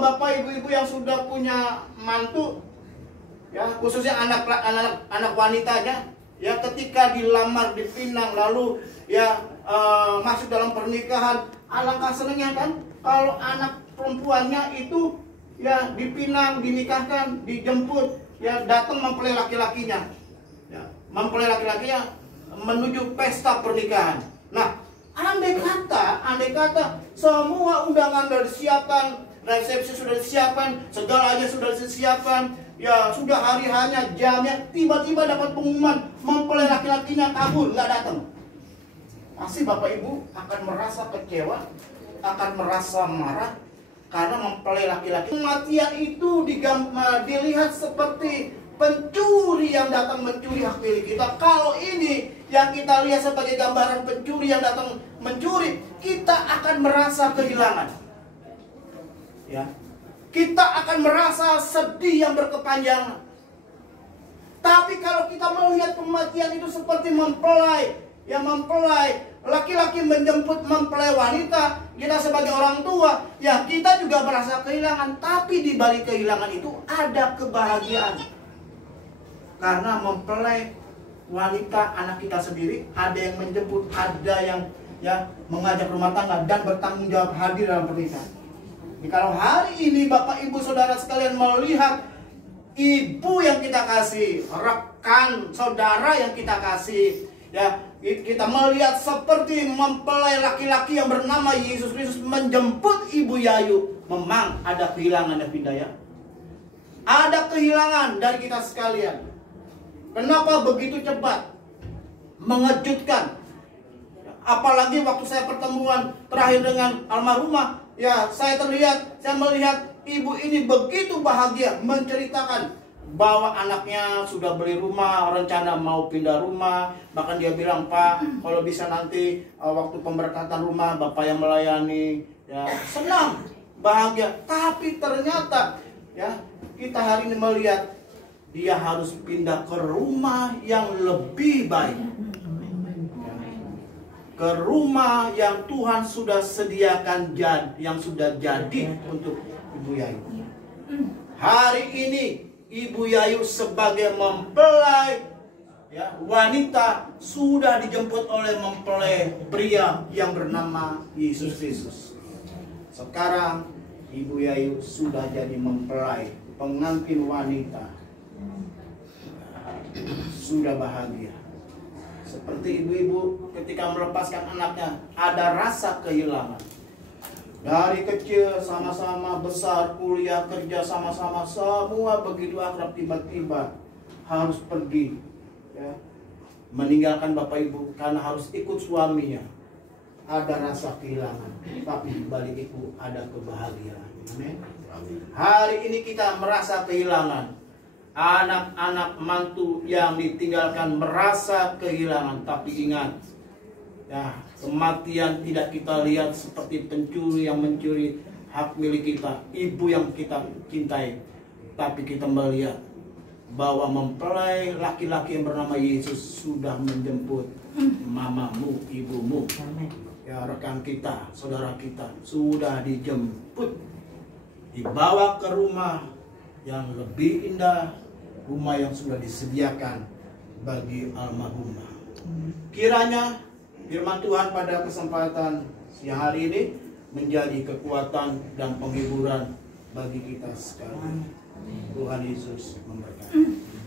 Bapak ibu-ibu yang sudah punya mantu, ya khususnya anak wanitanya, ya ketika dilamar, dipinang, lalu ya masuk dalam pernikahan, alangkah senangnya kan kalau anak perempuannya itu ya dipinang, dinikahkan, dijemput, ya datang mempelai laki-lakinya, ya, mempelai laki-lakinya menuju pesta pernikahan. Nah, andai kata semua undangan sudah disiapkan, resepsi sudah disiapkan, segalanya sudah disiapkan, ya sudah hari-hanya, jamnya, tiba-tiba dapat pengumuman mempelai laki-lakinya kabur, nggak datang. Pasti Bapak Ibu akan merasa kecewa, akan merasa marah, karena mempelai laki-laki. Kematian itu dilihat seperti pencuri yang datang mencuri hak milik kita. Kalau ini yang kita lihat sebagai gambaran pencuri yang datang mencuri, kita akan merasa kehilangan. Ya, kita akan merasa sedih yang berkepanjangan. Tapi kalau kita melihat kematian itu seperti mempelai, ya mempelai laki-laki menjemput mempelai wanita, kita sebagai orang tua, ya kita juga merasa kehilangan. Tapi di balik kehilangan itu ada kebahagiaan. Karena mempelai wanita anak kita sendiri, ada yang menjemput, ada yang ya mengajak rumah tangga dan bertanggung jawab hadir dalam pernikahan. Jadi kalau hari ini Bapak Ibu Saudara sekalian melihat ibu yang kita kasih, rekan saudara yang kita kasih, ya kita melihat seperti mempelai laki-laki yang bernama Yesus Kristus menjemput Ibu Yayu, memang ada kehilangan ya Pindah ya. Ada kehilangan dari kita sekalian. Kenapa begitu cepat? Mengejutkan. Apalagi waktu saya pertemuan terakhir dengan almarhumah, ya saya melihat ibu ini begitu bahagia menceritakan bahwa anaknya sudah beli rumah, rencana mau pindah rumah. Bahkan dia bilang, Pak, kalau bisa nanti waktu pemberkatan rumah Bapak yang melayani. Ya, senang, bahagia. Tapi ternyata ya kita hari ini melihat dia harus pindah ke rumah yang lebih baik, ke rumah yang Tuhan sudah sediakan, yang sudah jadi untuk Ibu Yayu. Hari ini Ibu Yayu sebagai mempelai ya, wanita sudah dijemput oleh mempelai pria yang bernama Yesus Kristus. Sekarang Ibu Yayu sudah jadi mempelai, pengantin wanita. Sudah bahagia. Seperti ibu-ibu ketika melepaskan anaknya, ada rasa kehilangan. Dari kecil sama-sama besar, kuliah, kerja sama-sama, semua begitu akrab, tiba-tiba harus pergi ya, meninggalkan Bapak Ibu karena harus ikut suaminya. Ada rasa kehilangan, tapi di balik itu ada kebahagiaan. Amin. Hari ini kita merasa kehilangan. Anak-anak mantu yang ditinggalkan merasa kehilangan. Tapi ingat ya, kematian tidak kita lihat seperti pencuri yang mencuri hak milik kita, ibu yang kita cintai. Tapi kita melihat bahwa mempelai laki-laki yang bernama Yesus sudah menjemput mamamu, ibumu, ya rekan kita, saudara kita, sudah dijemput, dibawa ke rumah yang lebih indah, rumah yang sudah disediakan bagi almarhumah. Kiranya firman Tuhan pada kesempatan siang hari ini menjadi kekuatan dan penghiburan bagi kita sekalian. Tuhan Yesus memberkati.